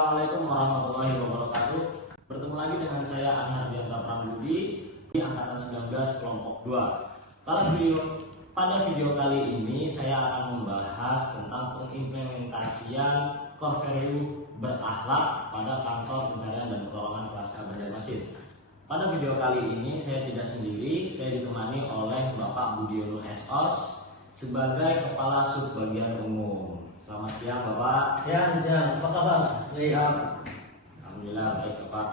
Assalamualaikum warahmatullahi wabarakatuh. Bertemu lagi dengan saya Ani Hardianta Prambudi di angkatan 19 kelompok 2. Pada video kali ini saya akan membahas tentang pengimplementasian core value berakhlak pada kantor pencarian dan pertolongan kelas A Banjarmasin. Pada video kali ini saya tidak sendiri, saya ditemani oleh Bapak Budiono SOS sebagai Kepala Subbagian Umum. Selamat siang Bapak. Siang, apa kabar? Siap. Alhamdulillah baik Bapak.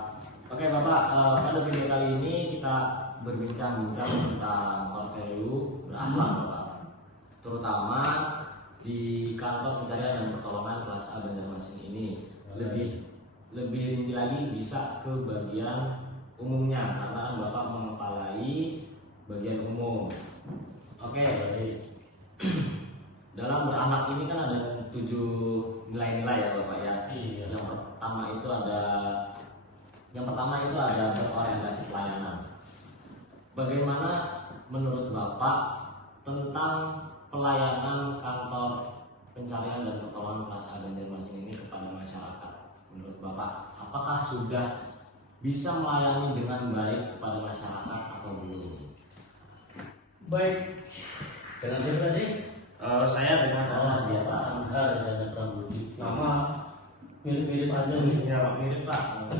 Oke Bapak, pada video kali ini kita berbincang-bincang tentang core value berakhlak Bapak, terutama di kantor pencarian dan pertolongan kelas A Banjarmasin ini. Lebih rinci lagi bisa ke bagian umumnya karena kan Bapak mengepalai bagian umum. Oke, baik. Dalam berakhlak ini kan ada 7 nilai-nilai ya Bapak ya. Iya. Yang pertama itu ada berorientasi pelayanan. Bagaimana menurut Bapak tentang pelayanan kantor pencarian dan pertolongan kelas A Banjarmasin ini kepada masyarakat? Menurut Bapak, apakah sudah bisa melayani dengan baik kepada masyarakat atau belum? Baik. Dengan siapa tadi? Saya dengan dia Pak. Anhar dan Prambudi. Sama mirip-mirip aja nih. Ya, mirip Pak.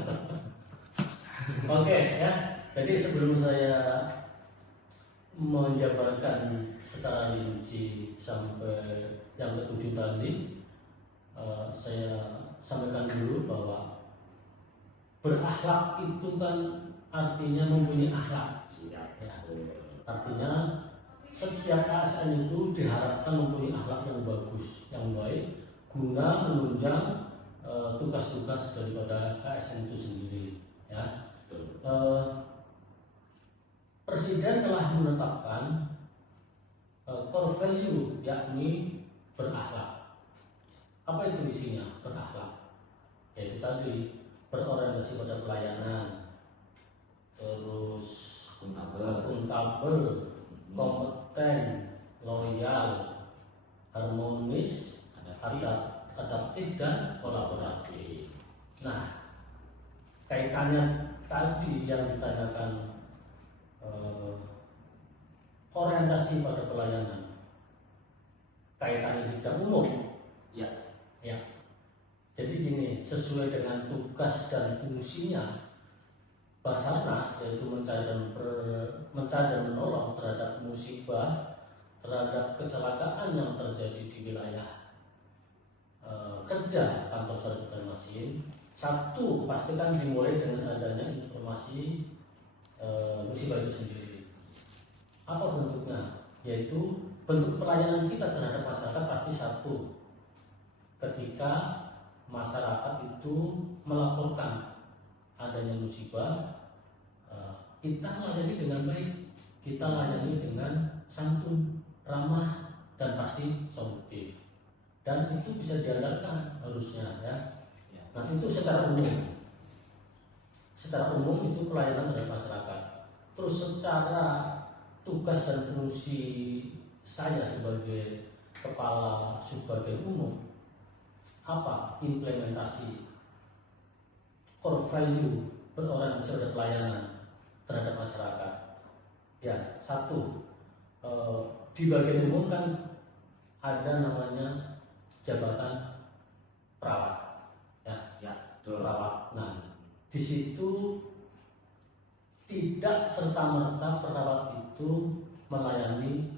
Oke ya. Jadi sebelum saya menjabarkan secara rinci sampai yang ketujuh tadi, saya sampaikan dulu bahwa berakhlak itu kan artinya mempunyai akhlak. Siap. Ya. Artinya setiap ASN itu diharapkan mempunyai akhlak yang bagus, yang baik, guna menunjang tugas-tugas daripada ASN itu sendiri. Ya. Presiden telah menetapkan core value, yakni berakhlak. Apa itu isinya berakhlak? Yaitu tadi berorientasi pada pelayanan, terus akuntabel, kompeten, loyal, harmonis, adaptif dan kolaboratif. Nah, kaitannya tadi yang ditanyakan orientasi pada pelayanan, kaitannya di bidang umum. Ya. Jadi gini, sesuai dengan tugas dan fungsinya Basarnas, yaitu mencari dan menolong terhadap musibah, terhadap kecelakaan yang terjadi di wilayah kerja kantor SAR Banjarmasin. Satu, pastikan dimulai dengan adanya informasi musibah itu sendiri. Apa bentuknya? Yaitu bentuk pelayanan kita terhadap masyarakat pasti satu. Ketika masyarakat itu melaporkan adanya musibah, kita layani dengan baik, kita layani dengan santun, ramah, dan pasti solutif. Dan itu bisa diandalkan harusnya ya. Nah itu secara umum. Secara umum itu pelayanan terhadap masyarakat. Terus secara tugas dan fungsi saya sebagai kepala subbagian umum, apa implementasi core value berorientasi pada pelayanan terhadap masyarakat. Ya, satu, di bagian umum kan ada namanya jabatan perawat, perawat. Nah, di situ tidak serta-merta perawat itu melayani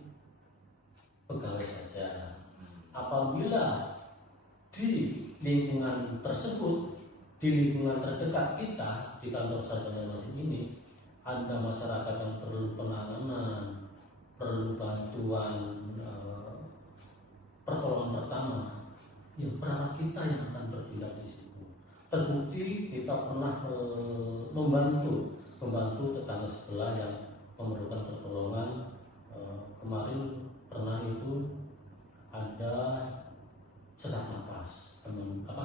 pegawai saja. Apabila di lingkungan tersebut, di lingkungan terdekat kita di kantor SAR Banjarmasin ini, ada masyarakat yang perlu penanganan, perlu bantuan pertolongan pertama, ya perawat kita yang akan bertindak di situ. Terbukti kita pernah membantu tetangga sebelah yang memerlukan pertolongan. Kemarin pernah itu ada sesak nafas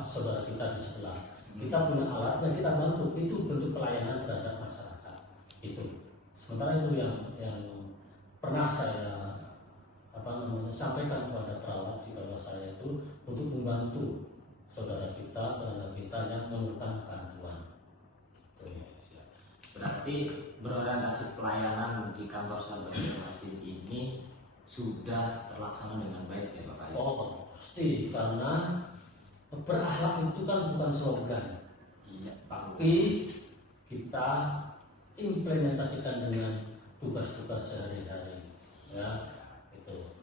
saudara kita di sebelah. Kita punya alat yang kita bantu, itu bentuk pelayanan terhadap masyarakat. Itu. Sementara itu yang pernah saya sampaikan kepada perawat di bawah saya itu untuk membantu saudara kita, tenaga kita yang memerlukan bantuan. Berarti berorientasi pelayanan di kantor sahabat generasi ini sudah terlaksana dengan baik ya Bapak? Oh pasti, karena berakhlak itu kan bukan slogan, Iya, tapi kita implementasikan dengan tugas-tugas sehari-hari, ya itu.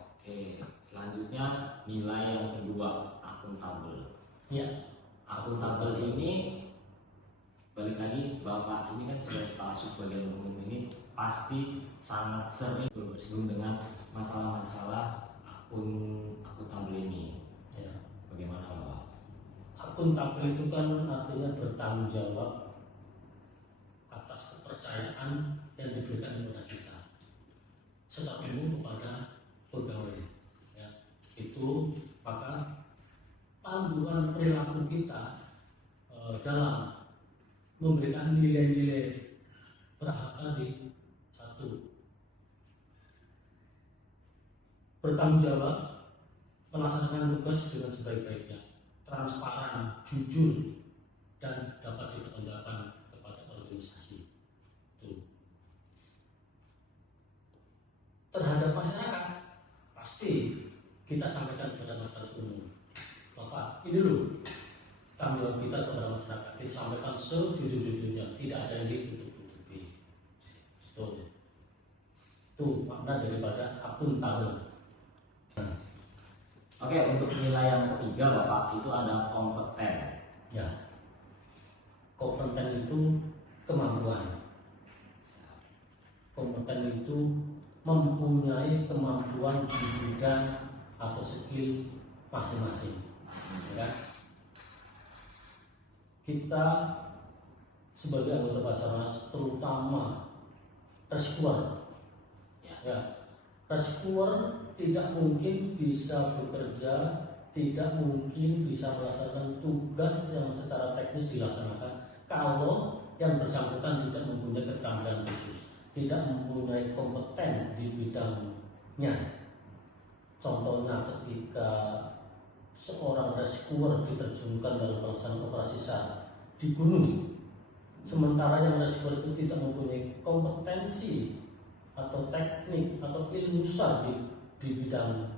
Oke, selanjutnya nilai yang kedua, akuntabel. Ya, Akuntabel ini balik lagi, Bapak ini kan sebagai kepala sub bagian umum ini pasti sangat sering bersinggung dengan masalah-masalah akuntabel ini. ya. Bagaimana Bapak? Akuntabel itu kan artinya bertanggung jawab atas kepercayaan yang diberikan kepada kita secara umum kepada pegawai. Ya, itu maka panduan perilaku kita dalam memberikan nilai-nilai berakhlak tadi: satu, bertanggung jawab, melaksanakan tugas dengan sebaik-baiknya, transparan, jujur, dan dapat dipertanggungjawabkan kepada organisasi. Itu. Terhadap masyarakat, pasti kita sampaikan kepada masyarakat umum, Bapak, ini dulu tanggung jawab kita kepada masyarakat, disampaikan sejujur-jujurnya, tidak ada yang ditutup-tutupi. Itu makna daripada akuntabel. Oke, untuk nilai yang ketiga Bapak itu ada kompeten. Ya, kompeten itu kemampuan. Kompeten itu mempunyai kemampuan di bidang atau skill masing-masing. Ya. Kita sebagai anggota Basarnas, terutama rescuer, ya, rescuer tidak mungkin bisa bekerja, tidak mungkin bisa melaksanakan tugas yang secara teknis dilaksanakan kalau yang bersangkutan tidak mempunyai keterampilan khusus, tidak mempunyai kompeten di bidangnya. Contohnya ketika seorang rescuer diterjunkan dalam pelaksanaan operasi SAR di gunung, sementara yang rescuer itu tidak mempunyai kompetensi atau teknik atau ilmu SAR di bidang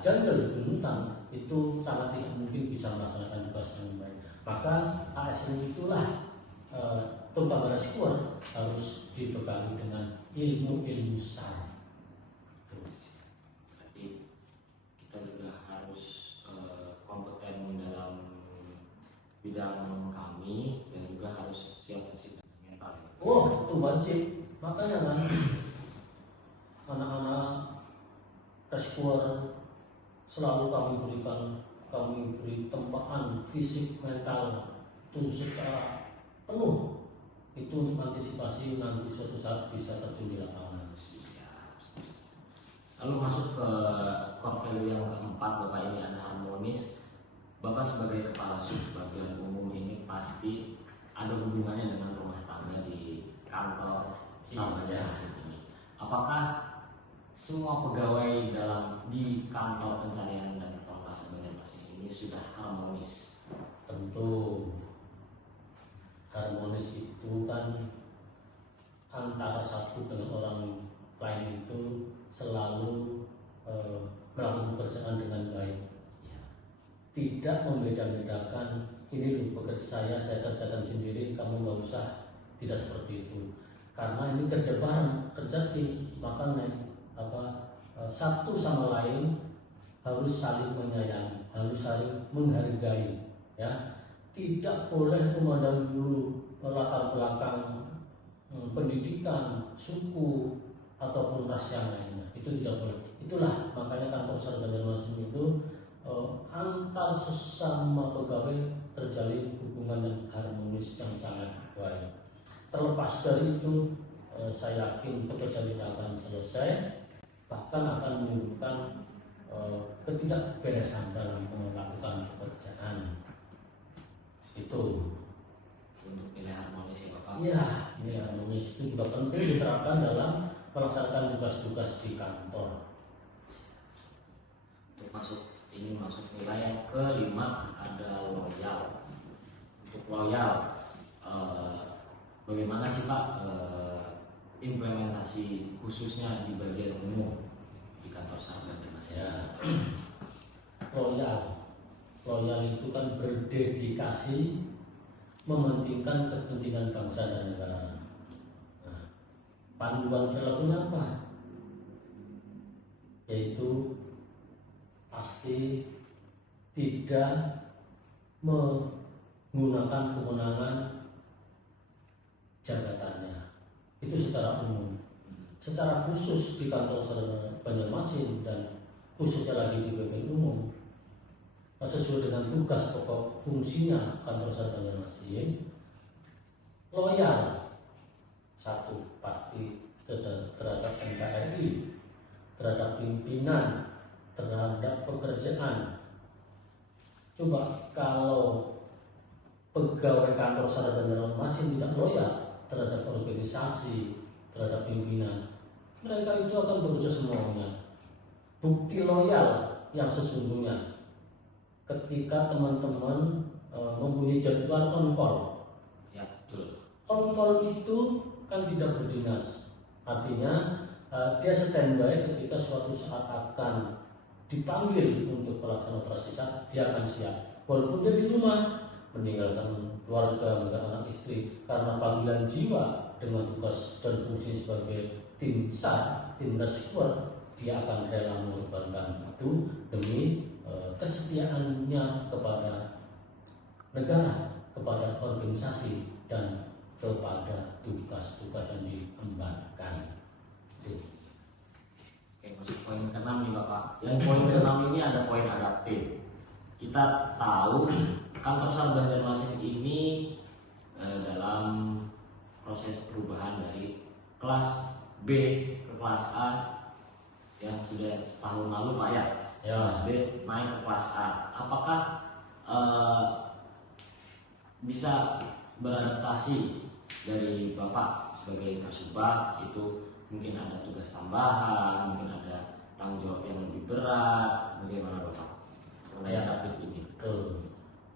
jungle hutan, itu sangat tidak mungkin bisa melaksanakan tugas dengan baik. Maka ASN itulah terutama rescuer harus dibekali dengan ilmu SAR. Berarti kita juga harus kompeten dalam bidang kami dan juga harus siap fisik dan mental. Oh, itu wajib. Makanya kan anak-anak rescuer selalu kami beri tempaan fisik mental itu secara penuh, itu untuk antisipasi nanti suatu saat bisa terjun di lapangan. Lalu masuk ke core value yang keempat Bapak, ini ada harmonis. Bapak sebagai kepala sub bagian umum ini pasti ada hubungannya dengan rumah tangga di kantor sama ini. Apakah semua pegawai di kantor pencarian dan evaluasi pasien ini sudah harmonis? Tentu harmonis itu kan antara satu dengan orang lain itu selalu melakukan pekerjaan dengan baik, tidak membeda-bedakan ini pekerja saya kerjakan sendiri, kamu nggak usah, tidak seperti itu. Karena ini kerja bareng, kerja tim, maka satu sama lain harus saling menyayangi, harus saling menghargai, ya. Tidak boleh memandang dulu latar belakang pendidikan, suku ataupun ras yang lainnya, itu tidak boleh. Itulah makanya kantor sarjana masing itu antar sesama pegawai terjalin hubungan yang harmonis yang sangat baik. Terlepas dari itu, saya yakin pekerjaan ini akan selesai, bahkan akan menimbulkan ketidakberesan dalam melakukan pekerjaan. Itu untuk nilai harmonis ya Bapak. Iya, nilai harmonis itu juga penting diterapkan dalam melaksanakan tugas-tugas di kantor. Untuk masuk Ini masuk nilai yang kelima, ada loyal. Untuk loyal, bagaimana sih Pak implementasi khususnya di bagian umum di kantor SAR Banjarmasin? Ya, loyal itu kan berdedikasi mementingkan kepentingan bangsa dan negara. Nah, panduan perilakunya apa? Yaitu pasti tidak menggunakan kewenangan jabatannya. Itu secara umum. Secara khusus di kantor SAR Banjarmasin dan khususnya lagi di bagian umum, sesuai dengan tugas pokok fungsinya kantor SAR Banjarmasin, loyal satu pasti terhadap NKRI, terhadap pimpinan, terhadap pekerjaan. Coba kalau pegawai kantor SAR Banjarmasin tidak loyal terhadap organisasi, terhadap pimpinan, mereka itu akan berusaha semuanya. Bukti loyal yang sesungguhnya ketika teman-teman mempunyai jadwal on call. Ya, betul. On call itu kan tidak berdinas, artinya dia standby ketika suatu saat akan dipanggil untuk pelaksanaan operasi SAR, dia akan siap. Walaupun dia di rumah, meninggalkan keluarga, meninggalkan anak istri, karena panggilan jiwa dengan tugas dan fungsi sebagai tim SAR, tim rescue, dia akan rela mengorbankan itu demi kesetiaannya kepada negara, kepada organisasi, dan kepada tugas-tugas yang diembankan. Oke, masuk poin ke-6 nih Bapak. Yang poin ke-6 ini ada poin adaptif. Kita tahu kantor SAR Banjarmasin ini dalam proses perubahan dari kelas B ke kelas A ya, sudah setahun lalu Pak ya. Kelas B naik ke kelas A. Apakah bisa beradaptasi dari Bapak sebagai Kasubag? Itu mungkin ada tugas tambahan, mungkin ada tanggung jawab yang lebih berat. Bagaimana Bapak mengenai adaptif ini?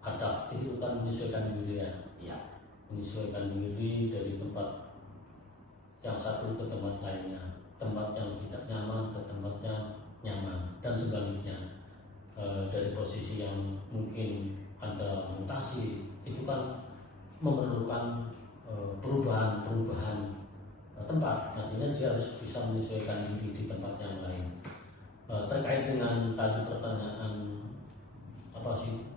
Adaptif itu kan menyesuaikan diri ya. Ya. Menyesuaikan diri dari tempat yang satu ke tempat lainnya, tempat yang tidak nyaman ke tempat yang nyaman, dan sebaliknya. Dari posisi yang mungkin ada mutasi, itu kan memerlukan perubahan tempat. Artinya dia harus bisa menyesuaikan diri di tempat yang lain. Terkait dengan tadi pertanyaan apa sih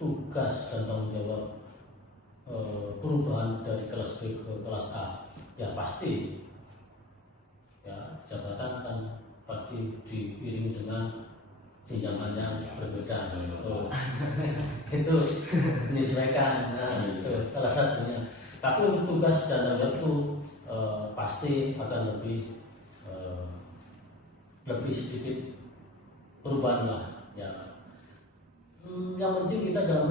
tugas dan tanggung jawab perubahan dari kelas B ke kelas A, ya pasti ya jabatan kan pasti diiringi dengan pinjaman yang berbeda. Itu menyesuaikan. Nah, itu salah satunya. Tapi untuk tugas dan tanggung jawab itu pasti akan lebih sedikit perubahan lah ya. Yang penting kita dalam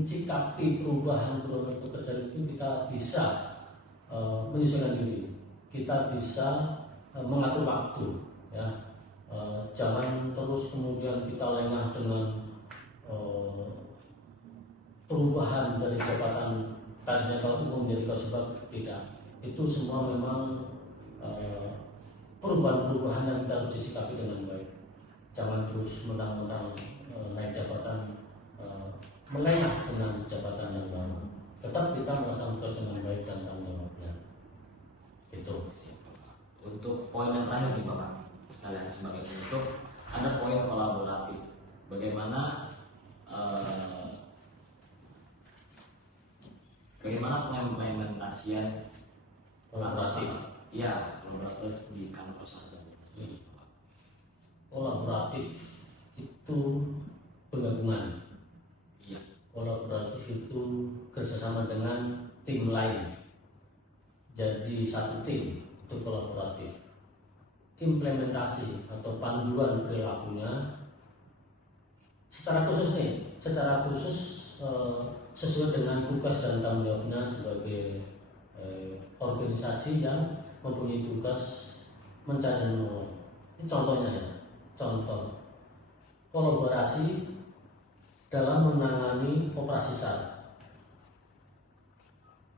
mensikapi perubahan pekerjaan itu kita bisa menyesuaikan diri, kita bisa mengatur waktu ya. Jangan terus kemudian kita lengah dengan perubahan dari jabatan karirnya kalau umum menjadi Kasubag, tidak. Itu semua memang perubahan-perubahan yang kita harus disikapi dengan baik. Jangan terus mentang-mentang naik jabatan melengah dengan jabatan yang baru. Tetap kita melaksanakan tugas dengan baik dan tanggung jawabnya. Itu. Untuk poin yang terakhir nih Bapak, sekalian sebagai penutup, ada poin kolaboratif. Bagaimana pengimplementasian Kolaboratif. Ya, kolaboratif di kantor SAR Banjarmasin. Kolaboratif itu penggabungan. Iya. Kolaboratif itu kerjasama dengan tim lain. Jadi satu tim itu kolaboratif. Implementasi atau panduan perilakunya secara khusus sesuai dengan tugas dan tanggung jawabnya sebagai organisasi yang mempunyai tugas mencari dan menolong. Ini contohnya ya. Contoh kolaborasi dalam menangani operasi SAR.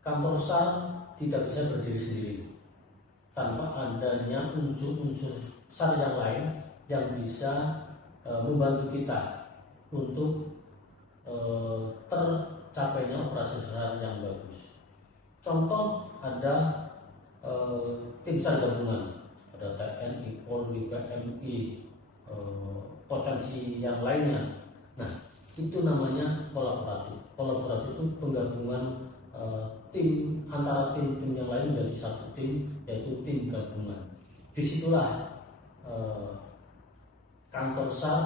Kantor SAR tidak bisa berdiri sendiri tanpa adanya unsur-unsur SAR yang lain yang bisa membantu kita untuk tercapainya operasi SAR yang bagus. Contoh ada tim SAR gabungan, ada TNI, Polri, PMI, potensi yang lainnya. Nah, itu namanya kolaboratif. Kolaboratif itu penggabungan tim antara tim-tim yang lain menjadi satu tim, yaitu tim gabungan. Disitulah kantor SAR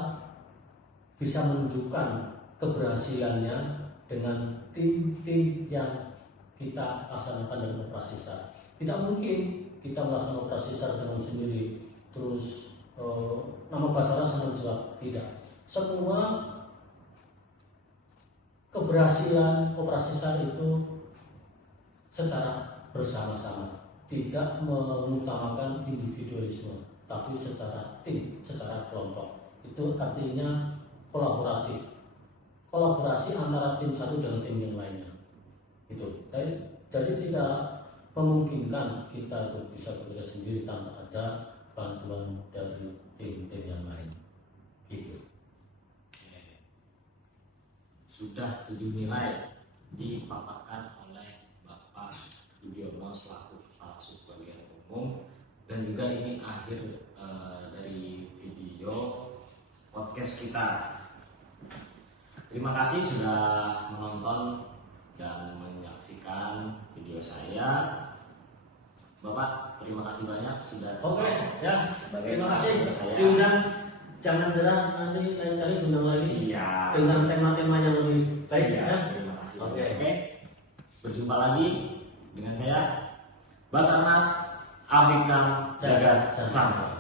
bisa menunjukkan keberhasilannya dengan tim-tim yang kita laksanakan dalam operasi SAR. Tidak mungkin kita melaksanakan operasi SAR dengan sendiri terus nama Basarnas sama jawab, tidak. Semua keberhasilan operasi SAR itu secara bersama-sama, tidak mengutamakan individualisme, tapi secara tim, secara kelompok. Itu artinya kolaboratif, kolaborasi antara tim satu dengan tim yang lainnya. Itu. Jadi tidak memungkinkan kita untuk bisa bekerja sendiri tanpa ada bantuan dari tim-tim yang lain. Gitu. Sudah 7 nilai dipaparkan oleh Bapak Budiono selaku Kepala Subbagian Umum, dan juga ini akhir dari video podcast kita. Terima kasih sudah menonton dan menyaksikan video saya. Bapak, terima kasih banyak sudah. Oke, ya. Sebagai Terima kasih. saya. Diundang, jangan jerah, nanti lain kali undang lagi. Siap. Dengan tema-tema yang lebih baik. Siap. Ya. Terima kasih. Oke. Berjumpa lagi dengan saya Basarnas Afrika Jagat Sesama.